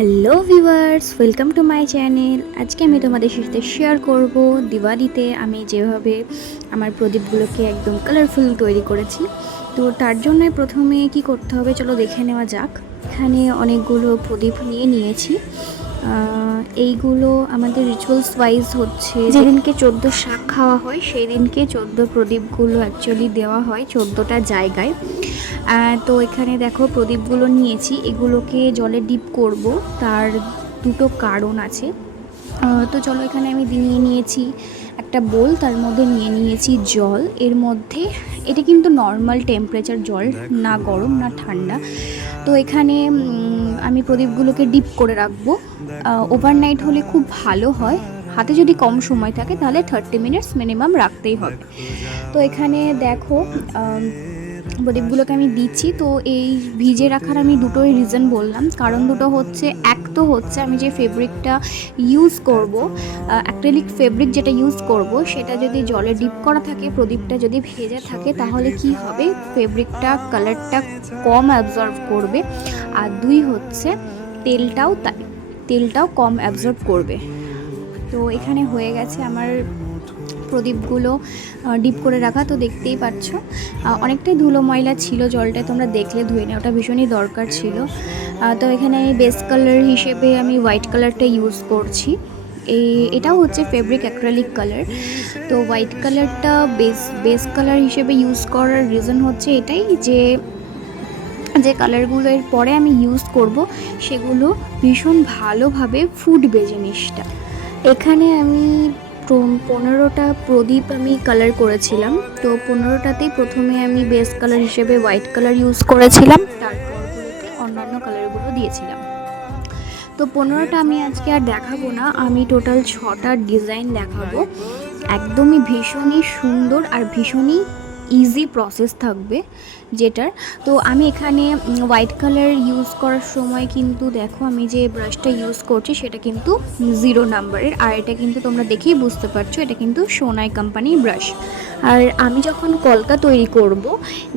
Hello viewers, welcome to my channel. আজকে আমি তোমাদের সাথে শেয়ার করব দিওয়ালিতে আমি যেভাবে আমার প্রদীপগুলোকে একদম কালারফুল তৈরি করেছি। তো তার জন্য প্রথমে কি করতে হবে চলো দেখে নেওয়া যাক। এখানে অনেকগুলো প্রদীপ নিয়েছি। এইগুলো আমাদের রিচুয়ালস ওয়াইজ হচ্ছে যেদিনকে 14 শাক খাওয়া হয় সেই দিনকে 14 প্রদীপগুলো অ্যাকচুয়ালি দেওয়া হয় 14টা জায়গায়। তো এখানে দেখো প্রদীপগুলো নিয়েছি, এগুলোকে জলে ডিপ করব, তার দুটো কারণ আছে। তো চলো এখানে আমি নিয়েছি একটা বোল, তার মধ্যে নিয়েছি জল। এর মধ্যে এটা কিন্তু নর্মাল টেম্পারেচার জল, না গরম না ঠান্ডা। তো এখানে আমি প্রদীপগুলোকে ডিপ করে রাখবো। ওভারনাইট হলে খুব ভালো হয়, হাতে যদি কম সময় থাকে তাহলে 30 মিনিটস মিনিমাম রাখতেই হবে। তো এখানে দেখো প্রদীপগুলোকে আমি দিচ্ছি। তো এই ভিজে রাখার আমি দুটোই রিজন বললাম, কারণ দুটো হচ্ছে, এক তো হচ্ছে আমি যে ফেব্রিকটা ইউজ করব, অ্যাক্রিলিক ফেব্রিক যেটা ইউজ করব, সেটা যদি জলে ডিপ করা থাকে, প্রদীপটা যদি ভেজে থাকে, তাহলে কি হবে, ফেব্রিকটা কালারটা কম অ্যাবজর্ব করবে। আর দুই হচ্ছে তেলটাও কম অ্যাবজর্ব করবে। তো এখানে হয়ে গেছে আমার প্রদীপগুলো ডিপ করে রাখা। তো দেখতেই পাচ্ছ অনেকটাই ধুলো ময়লা ছিল জলটায়, তোমরা দেখলে ধুয়ে নেওয়াটা ভীষণই দরকার ছিল। তো এখানে আমি বেস কালার হিসেবে আমি হোয়াইট কালারটা ইউজ করছি। এটাও হচ্ছে ফেব্রিক অ্যাক্রিলিক কালার। তো হোয়াইট কালারটা বেস কালার হিসেবে ইউজ করার রিজন হচ্ছে এটাই যে কালারগুলো এর পরে আমি ইউজ করব সেগুলো ভীষণ ভালোভাবে ফুটবে জিনিসটা। এখানে আমি 15টা প্রদীপ আমি কালার করেছিলাম। তো 15টাতেই প্রথমে আমি বেস কালার হিসেবে হোয়াইট কালার ইউজ করেছিলাম, তারপরগুলোতে অন্যান্য কালারগুলো দিয়েছিলাম। তো 15টা আমি আজকে আর দেখাবো না, আমি টোটাল 6টা ডিজাইন দেখাবো। একদমই ভীষণই সুন্দর আর ভীষণই ইজি প্রসেস থাকবে যেটার। তো আমি এখানে হোয়াইট কালার ইউজ করার সময় কিন্তু দেখো আমি যে ব্রাশটা ইউজ করছি সেটা কিন্তু 0 নাম্বারের, আর এটা কিন্তু তোমরা দেখেই বুঝতে পারছো এটা কিন্তু সোনাই কোম্পানির ব্রাশ। আর আমি যখন কলকা তৈরি করব,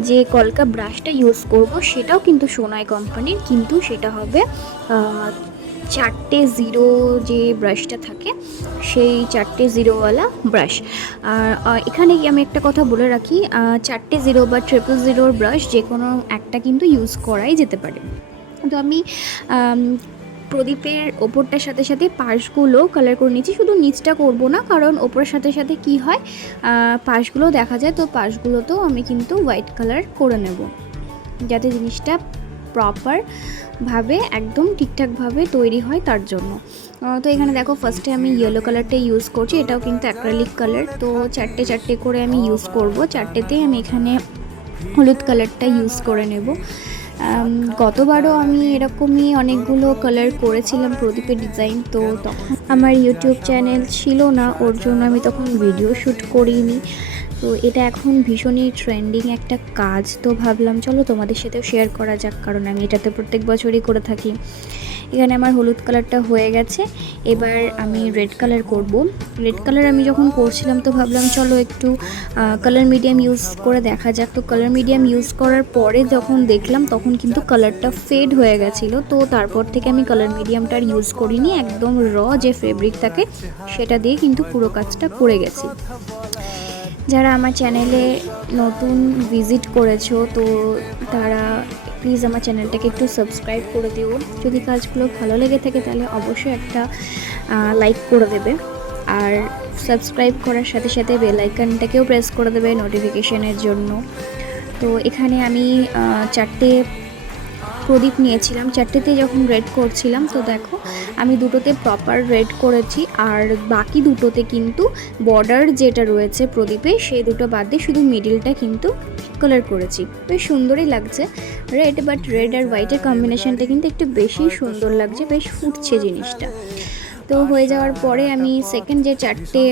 যে কলকা ব্রাশটা ইউজ করব সেটাও কিন্তু সোনাই কোম্পানির, কিন্তু সেটা হবে 4টে 0 যে ব্রাশটা থাকে সেই 4টে 0ওয়ালা ব্রাশ। আর এখানে আমি একটা কথা বলে রাখি, 4টে 0 বা 000 ব্রাশ যে কোনো একটা কিন্তু ইউজ করাই যেতে পারে। তো আমি প্রদীপের ওপরটার সাথে সাথে পাশগুলো কালার করে নিচ্ছি, শুধু নিচটা করব না, কারণ ওপরের সাথে সাথে কি হয় পাশগুলো দেখা যায়। তো পাশগুলোতেও আমি কিন্তু হোয়াইট কালার করে নেব যাতে জিনিসটা প্রপারভাবে একদম ঠিকঠাকভাবে তৈরি হয় তার জন্য। তো এখানে দেখো ফার্স্টে আমি ইয়েলো কালারটা ইউজ করছি, এটাও কিন্তু অ্যাক্রিলিক কালার। তো 4টে করে আমি ইউজ করব, 4টেতেই আমি এখানে হলুদ কালারটা ইউজ করে নেব। গতবারও আমি এরকমই অনেকগুলো কালার করেছিলাম প্রদীপের ডিজাইন। তো তখন আমার ইউটিউব চ্যানেল ছিল না, ওর জন্য আমি তখন ভিডিও শ্যুট করিনি। তো এটা এখন ভীষণই ট্রেন্ডিং একটা কাজ, তো ভাবলাম চলো তোমাদের সাথেও শেয়ার করা যাক, কারণ আমি এটাতে প্রত্যেক বছরই করে থাকি। এখানে আমার হলুদ কালারটা হয়ে গেছে, এবার আমি রেড কালার করব। রেড কালার আমি যখন করছিলাম তো ভাবলাম চলো একটু কালার মিডিয়াম ইউজ করে দেখা যাক। তো কালার মিডিয়াম ইউজ করার পরে যখন দেখলাম তখন কিন্তু কালারটা ফেড হয়ে গেছিলো। তো তারপর থেকে আমি কালার মিডিয়ামটা আর ইউজ করিনি, একদম যে ফেব্রিক থাকে সেটা দিয়ে কিন্তু পুরো কাজটা করে গেছি। যারা আমার চ্যানেলে নতুন ভিজিট করেছো তো তারা প্লিজ আমার চ্যানেলটাকে একটু সাবস্ক্রাইব করে দিও। যদি কাজগুলো ভালো লেগে থাকে তাহলে অবশ্যই একটা লাইক করে দেবে, আর সাবস্ক্রাইব করার সাথে সাথে বেল আইকনটাকেও প্রেস করে দেবে নোটিফিকেশনের জন্য। তো এখানে আমি 4টে প্রদীপ নিয়েছিলাম, 4টেতে যখন রেড করছিলাম তো দেখো আমি দুটোতে প্রপার রেড করেছি, আর বাকি দুটোতে কিন্তু বর্ডার যেটা রয়েছে প্রদীপে সেই দুটো বাদ দিয়ে শুধু মিডিলটা কিন্তু কালার করেছি। বেশ সুন্দরই লাগছে রেড, বাট রেড আর হোয়াইটের কম্বিনেশনটা কিন্তু একটু বেশি সুন্দর লাগছে, বেশ ফুটছে জিনিসটা। তো হয়ে যাওয়ার পরে আমি সেকেন্ড যে 4টে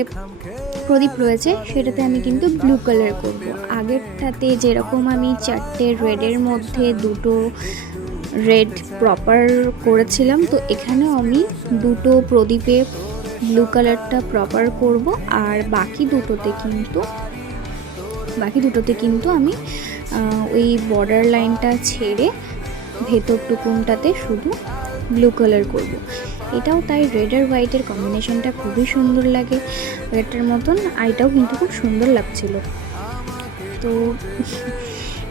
প্রদীপ রয়েছে সেটাতে আমি কিন্তু ব্লু কালার করব। আগেরটাতে যেরকম আমি 4টে রেডের মধ্যে দুটো রেড প্রপার করেছিলাম, তো এখানেও আমি দুটো প্রদীপে ব্লু কালারটা প্রপার করব, আর বাকি দুটোতে কিন্তু আমি ওই বর্ডার লাইনটা ছেড়ে ভেতরটুকুনটাতে শুধু ব্লু কালার করব। এটাও তাই, রেড আর হোয়াইটের কম্বিনেশনটা খুবই সুন্দর লাগে রেডটার মতন, আর এটাও কিন্তু খুব সুন্দর লাগছিল। তো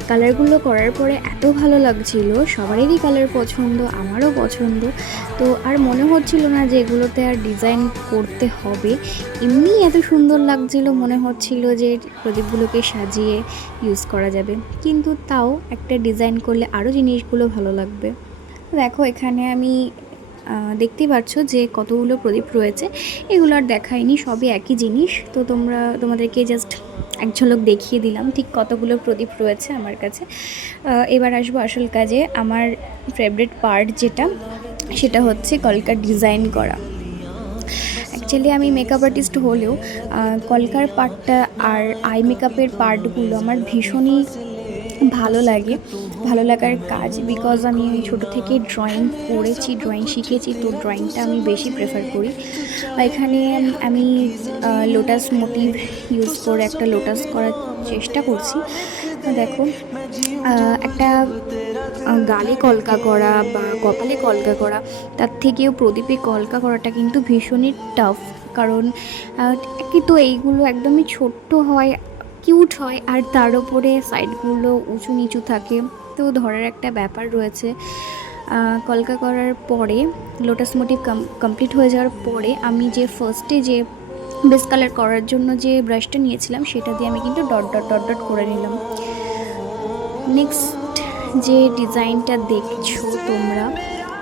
কালারগুলো করার পরে এত ভালো লাগছিল, সবারই কালার পছন্দ, আমারও পছন্দ। তো আর মনে হচ্ছিল না যে এগুলোতে আর ডিজাইন করতে হবে, এমনি এত সুন্দর লাগছিল, মনে হচ্ছিল যে প্রদীপগুলোকে সাজিয়ে ইউজ করা যাবে, কিন্তু তাও একটা ডিজাইন করলে আরও জিনিসগুলো ভালো লাগবে। দেখো এখানে আমি দেখতেই পাচ্ছ যে কতগুলো প্রদীপ রয়েছে, এগুলো আর দেখাইনি, সবই একই জিনিস। তো তোমাদেরকে জাস্ট এক ঝলক দেখিয়ে দিলাম ঠিক কতগুলো প্রদীপ রয়েছে আমার কাছে। এবার আসবো আসল কাজে। আমার ফেভারিট পার্ট যেটা, সেটা হচ্ছে কলকার ডিজাইন করা। অ্যাকচুয়ালি আমি মেকআপ আর্টিস্ট হলেও কলকার পার্টটা আর আই মেকআপের পার্টগুলো আমার ভীষণই ভালো লাগে, ভালো লাগার কাজ। বিকজ আমি ছোটো থেকে ড্রয়িং করেছি, ড্রয়িং শিখেছি, তো ড্রয়িংটা আমি বেশি প্রেফার করি। এখানে আমি লোটাস মোটিভ ইউজ করে একটা লোটাস করার চেষ্টা করছি। দেখো একটা গালে কলকা করা বা কপালে কলকা করা, তার থেকেও প্রদীপে কলকা করাটা কিন্তু ভীষণই টাফ। কারণ কিন্তু এইগুলো একদমই ছোট্ট হয়, কিউট হয়, আর তার উপরে সাইডগুলো উঁচু নিচু থাকে, তো ধরার একটা ব্যাপার রয়েছে। কলকা করার পরে লোটাস মোটিভ কমপ্লিট হয়ে যাওয়ার পরে আমি যে ফার্স্টে যে বেস কালার করার জন্য যে ব্রাশটা নিয়েছিলাম, সেটা দিয়ে আমি কিন্তু ডট ডট ডট ডট করে নিলাম। নেক্সট যে ডিজাইনটা দেখছো তোমরা,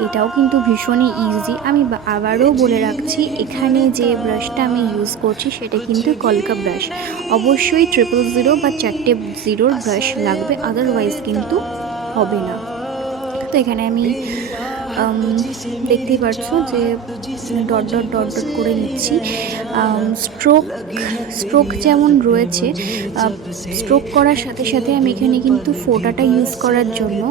এটাও কিন্তু ভীষণই ইজি। আমি আবারও বলে রাখছি, এখানে যে ব্রাশটা আমি ইউজ করছি সেটা কিন্তু কলকা ব্রাশ। অবশ্যই 000 বা 4টে 0 ব্রাশ লাগবে, আদারওয়াইজ কিন্তু হবে না। তো এখানে আমি দেখতেই পাচ্ছ যে ডট ডট ডট ডট করে নিচ্ছি। স্ট্রোক যেমন রয়েছে, স্ট্রোক করার সাথে সাথে আমি এখানে কিন্তু ফোঁটাটা ইউজ করার জন্য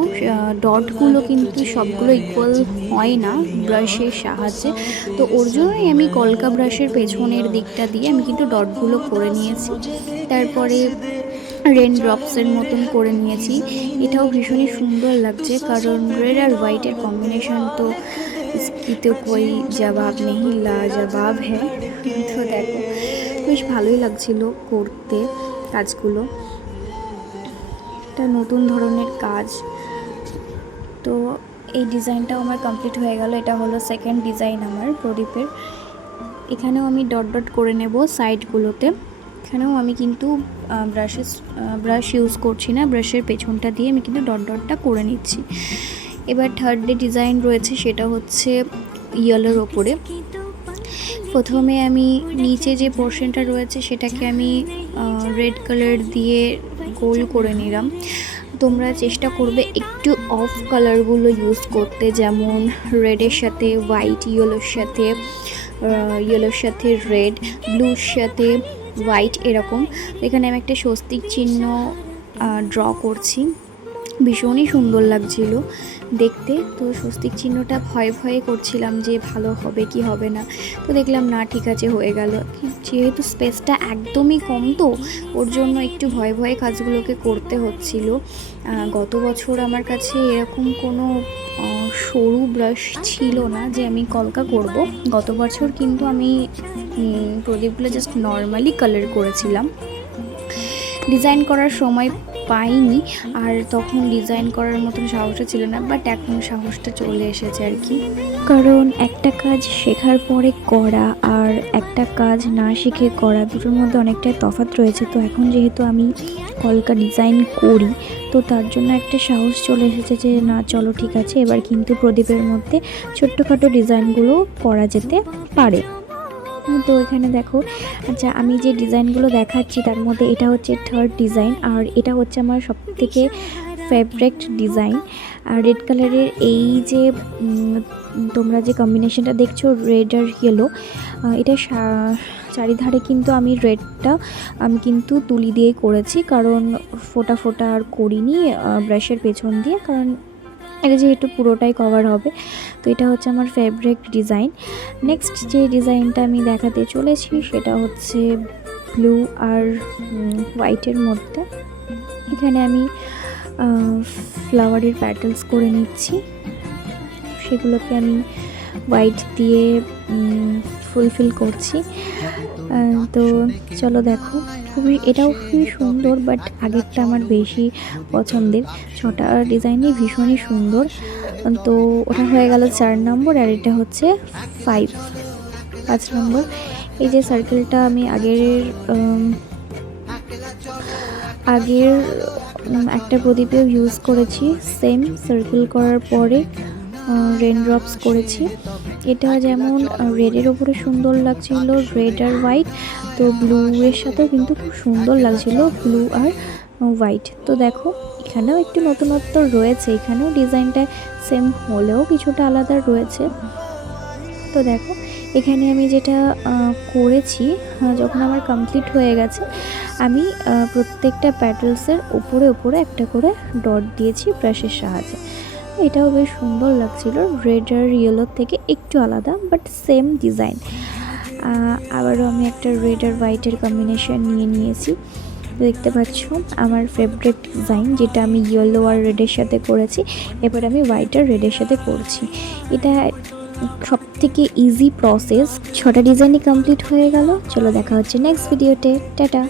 ডটগুলো কিন্তু সবগুলো ইকুয়াল হয় না ব্রাশের সাহায্যে, তো ওর জন্যই আমি কলকা ব্রাশের পেছনের দিকটা দিয়ে আমি কিন্তু ডটগুলো করে নিয়েছি। তারপরে রেন ড্রপসের মতন করে নিয়েছি। এটাও ভীষণই সুন্দর লাগছে, কারণ রেড আর হোয়াইটের কম্বিনেশন তো इसकी तो कोई जवाब नहीं, लाजवाब है। তো দেখো বেশ ভালোই লাগছিল করতে কাজগুলো, একটা নতুন ধরনের কাজ। তো এই ডিজাইনটাও আমার কমপ্লিট হয়ে গেল। এটা হলো সেকেন্ড ডিজাইন আমার প্রদীপের। এখানেও আমি ডট ডট করে নেব সাইডগুলোতে। এখানেও আমি কিন্তু ব্রাশ ইউজ করছি না, ব্রাশের পেছনটা দিয়ে আমি কিন্তু ডট ডটটা করে নিচ্ছি। এবার থার্ড ডে ডিজাইন রয়েছে, সেটা হচ্ছে ইয়েলোর ওপরে। প্রথমে আমি নিচে যে পোর্শনটা রয়েছে সেটাকে আমি রেড কালার দিয়ে গোল করে নিলাম। তোমরা চেষ্টা করবে একটু অফ কালারগুলো ইউজ করতে, যেমন রেডের সাথে হোয়াইট, ইয়েলোর সাথে রেড, ব্লুর সাথে হোয়াইট, এরকম। এখানে আমি একটা স্বস্তিক চিহ্ন ড্র করছি, ভীষণই সুন্দর লাগছিল দেখতে। তো স্বস্তিক চিহ্নটা ভয়ে করছিলাম যে ভালো হবে কি হবে না, তো দেখলাম না ঠিক আছে, হয়ে গেল। যেহেতু স্পেসটা একদমই কম, তো ওর জন্য একটু ভয়ে কাজগুলোকে করতে হচ্ছিল। গত বছর আমার কাছে এরকম কোনো সরু ব্রাশ ছিল না যে আমি কলকা করব। গত বছর কিন্তু আমি প্রদীপগুলো জাস্ট নর্মালি কালার করেছিলাম, ডিজাইন করার সময় পাইনি, আর তখন ডিজাইন করার মতন সাহসটা ছিল না, বাট এখন সাহসটা চলে এসেছে আর কি। কারণ একটা কাজ শেখার পরে করা আর একটা কাজ না শিখে করা, দুটোর মধ্যে অনেকটাই তফাৎ রয়েছে। তো এখন যেহেতু আমি কলকা ডিজাইন করি, তো তার জন্য একটা সাহস চলে এসেছে যে না চলো ঠিক আছে, এবার কিন্তু প্রদীপের মধ্যে ছোট্টখাটো ডিজাইনগুলো করা যেতে পারে। তো এখানে দেখো, আচ্ছা আমি যে ডিজাইনগুলো দেখাচ্ছি তার মধ্যে এটা হচ্ছে থার্ড ডিজাইন, আর এটা হচ্ছে আমার সবথেকে ফেভারিট ডিজাইন। আর রেড কালারের এই যে তোমরা যে কম্বিনেশনটা দেখছো রেড আর ইয়েলো, এটা চারিধারে কিন্তু আমি রেডটা আমি কিন্তু তুলি দিয়েই করেছি, কারণ ফোটা আর করিনি ব্রাশের পেছন দিয়ে, কারণ এটা যেহেতু পুরোটাই কভার হবে। তো এটা হচ্ছে আমার ফেভারিট ডিজাইন। নেক্সট যে ডিজাইনটা আমি দেখাতে চলেছি সেটা হচ্ছে ব্লু আর হোয়াইটের মধ্যে। এখানে আমি ফ্লাওয়ারের প্যাটেলস করে নিচ্ছি, সেগুলোকে আমি হোয়াইট দিয়ে ফুলফিল করছি। তো চলো দেখো, এটাও খুবই সুন্দর, বাট আগেরটা আমার বেশি পছন্দের। 6টা ডিজাইনই ভীষণই সুন্দর। তো ওটা হয়ে গেল 4 নম্বর, আর এটা হচ্ছে 5 নম্বর। এই যে সার্কেলটা আমি আগের একটা প্রদীপে ইউজ করেছি, সেম সার্কেল করার পরে রেন ড্রপস করেছি। এটা যেমন রেডের ওপরে সুন্দর লাগছিল, রেড আর হোয়াইট, তো ব্লু এর সাথেও কিন্তু খুব সুন্দর লাগছিল, ব্লু আর হোয়াইট। তো দেখো এখানেও একটু নতুনত্ব রয়েছে, এখানেও ডিজাইনটা সেম হলেও কিছুটা আলাদা রয়েছে। তো দেখো এখানে আমি যেটা করেছি, যখন আমার কমপ্লিট হয়ে গেছে, আমি প্রত্যেকটা প্যাটেলসের ওপরে একটা করে ডট দিয়েছি ব্রাশের সাহায্যে। এটাও বেশ সুন্দর লাগছিল, রেড আর ইয়েলোর থেকে একটু আলাদা, বাট সেম ডিজাইন। আবারও আমি একটা রেড আর হোয়াইটের কম্বিনেশন নিয়েছি। দেখতে পাচ্ছ আমার ফেভারিট ডিজাইন, যেটা আমি ইয়েলো আর রেডের সাথে করেছি। এবার আমি হোয়াইট আর রেডের সাথে করছি। এটা সব থেকে ইজি প্রসেস। 6টা ডিজাইনই কমপ্লিট হয়ে গেল। চলো দেখা হচ্ছে নেক্সট ভিডিওতে। টাটা।